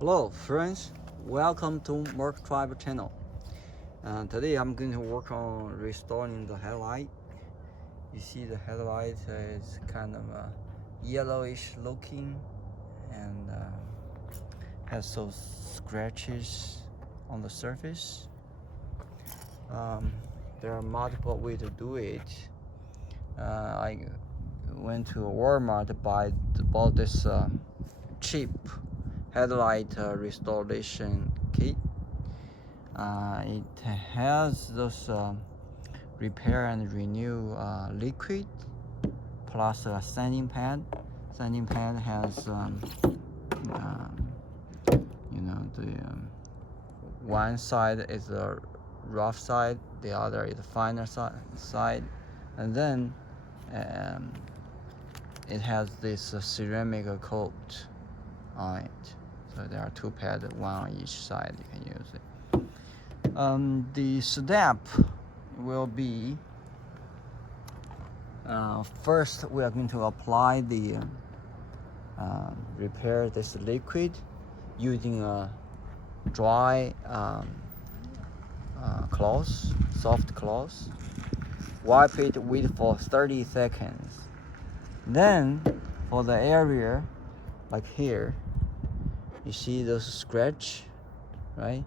Hello friends, welcome to Mark Driver channel. Today I'm going to work on restoring the headlight. You see the headlight is kind of yellowish looking and has those scratches on the surface. There are multiple ways to do it. I went to Walmart to bought this cheap headlight restoration kit. It has those repair and renew liquid plus a sanding pad. Sanding pad has the one side is the rough side, the other is the finer side, and then it has this ceramic coat on it. So there are two pads, one on each side. You can use it. The step will be first we are going to apply the repair this liquid using a dry cloth, soft cloth. Wipe it, wait for 30 seconds. Then for the area like here, you see those scratch, right?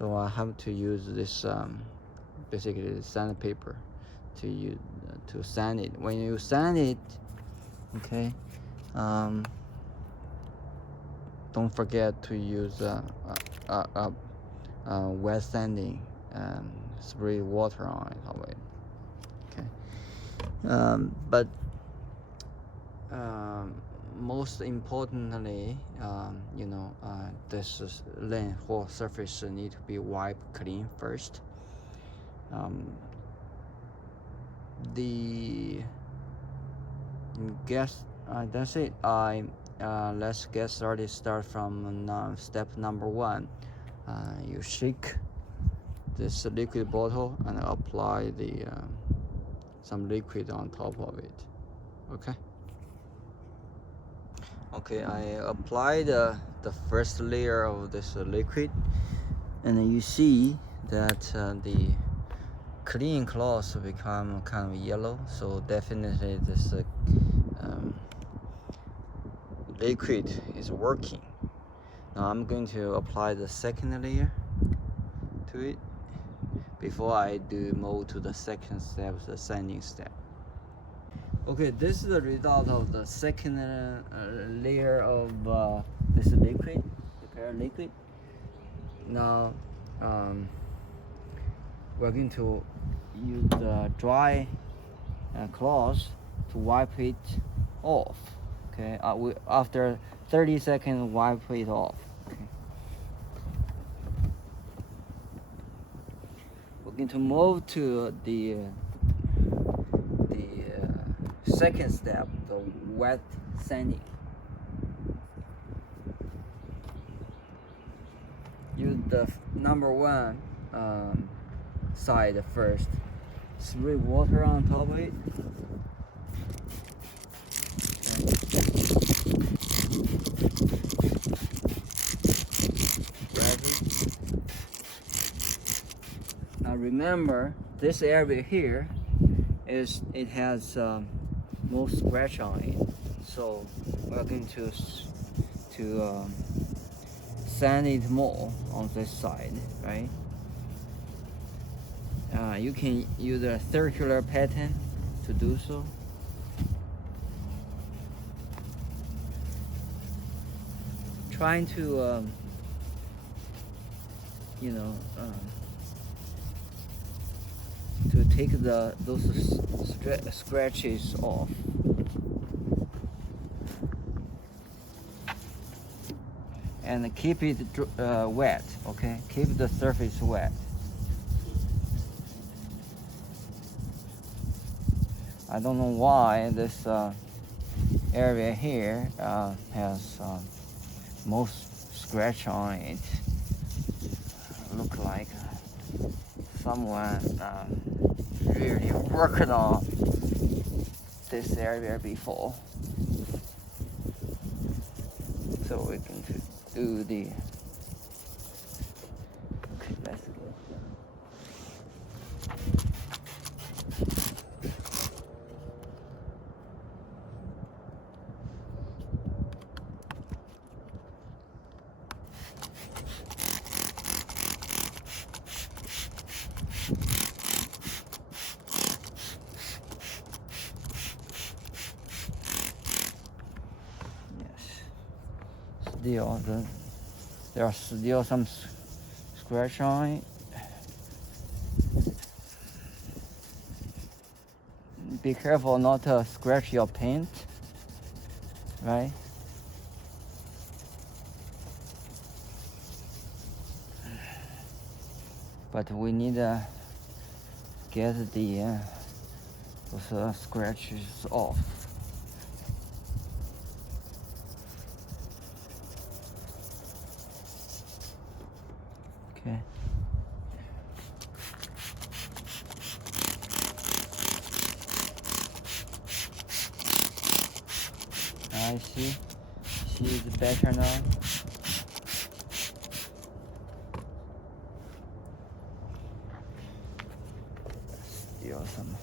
So I have to use this basically sandpaper to sand it. When you sand it, okay, don't forget to use wet sanding and spray water on it already. Okay, but most importantly, this lane or surface need to be wiped clean first. That's it. Let's get started. Start from step number one. You shake this liquid bottle and apply the some liquid on top of it. Okay, I applied the first layer of this liquid, and you see that the clean cloth become kind of yellow, so definitely this liquid is working. Now I'm going to apply the second layer to it before I move to the second step, the sanding step. Okay, this is the result of the second layer of this liquid, repair liquid. Now we're going to use the dry cloth to wipe it off. Okay, after 30 seconds, wipe it off. Okay. We're going to move to the second step, the wet sanding. Use the number one side first. Spray water on top of it. Now remember, this area here it has most scratch on it, so we're going to sand it more on this side, right? You can use a circular pattern to do so. Trying to to take those scratches off. And keep it wet, okay? Keep the surface wet. I don't know why this area here has most scratch on it. Look like someone really worked on this area before. So we can Oh dear. Okay, let's go. Still, there are still some scratch on it. Be careful not to scratch your paint, right? But we need to get the those scratches off. Okay. I see. See it's better now. Still some.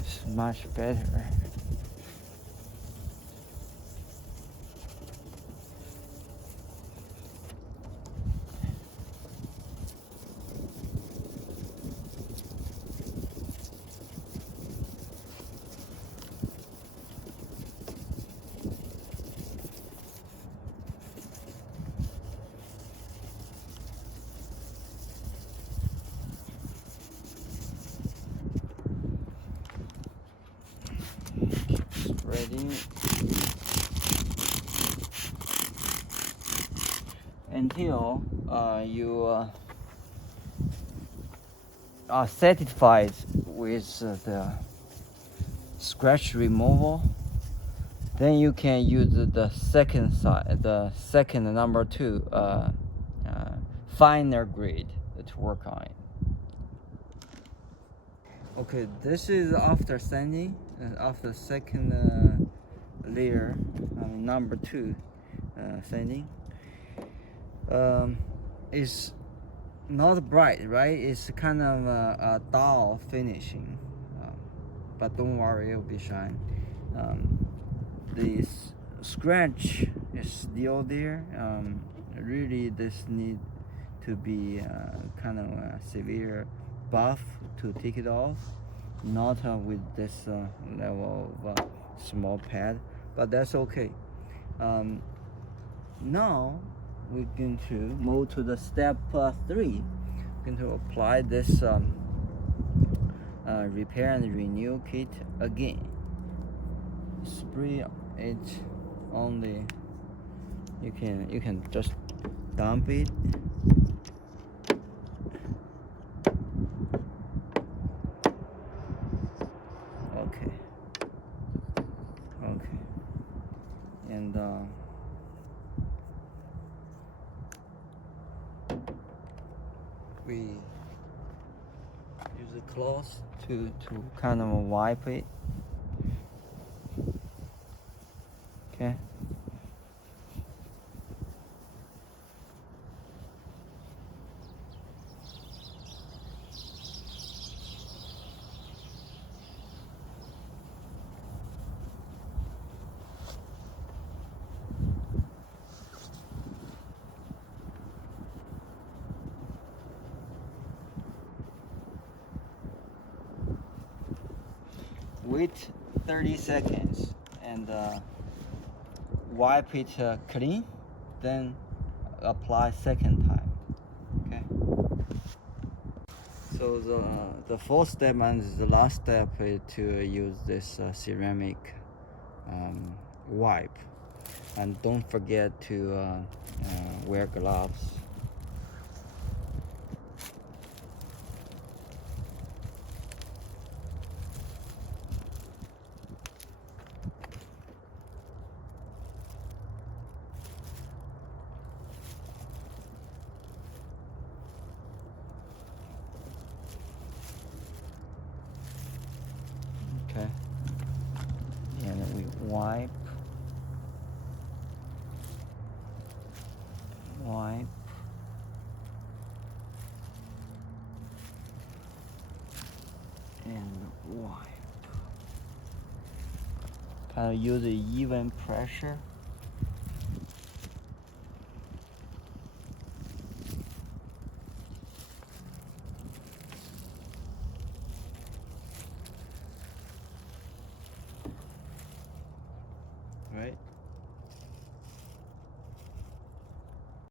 It's much better. Spreading until you are satisfied with the scratch removal. Then you can use the second side, the second number 2 finer grade to work on it. Okay, this is after sanding, after second layer, number 2 sanding. It's not bright, right? It's kind of a dull finishing, but don't worry, it'll be shine. This scratch is still there. Really, this need to be kind of a severe buff to take it off, not with this level of small pad, but that's okay. Now we're going to move to the step 3. We're going to apply this repair and renew kit again. Spray it on the, you can just dump it. Okay, and we use a cloth to kind of wipe it. Okay. Wait 30 seconds and wipe it clean, then apply second time. Okay. So the fourth step and the last step is to use this ceramic wipe, and don't forget to wear gloves. Okay. wipe, wipe, and wipe. Kind of use an even pressure.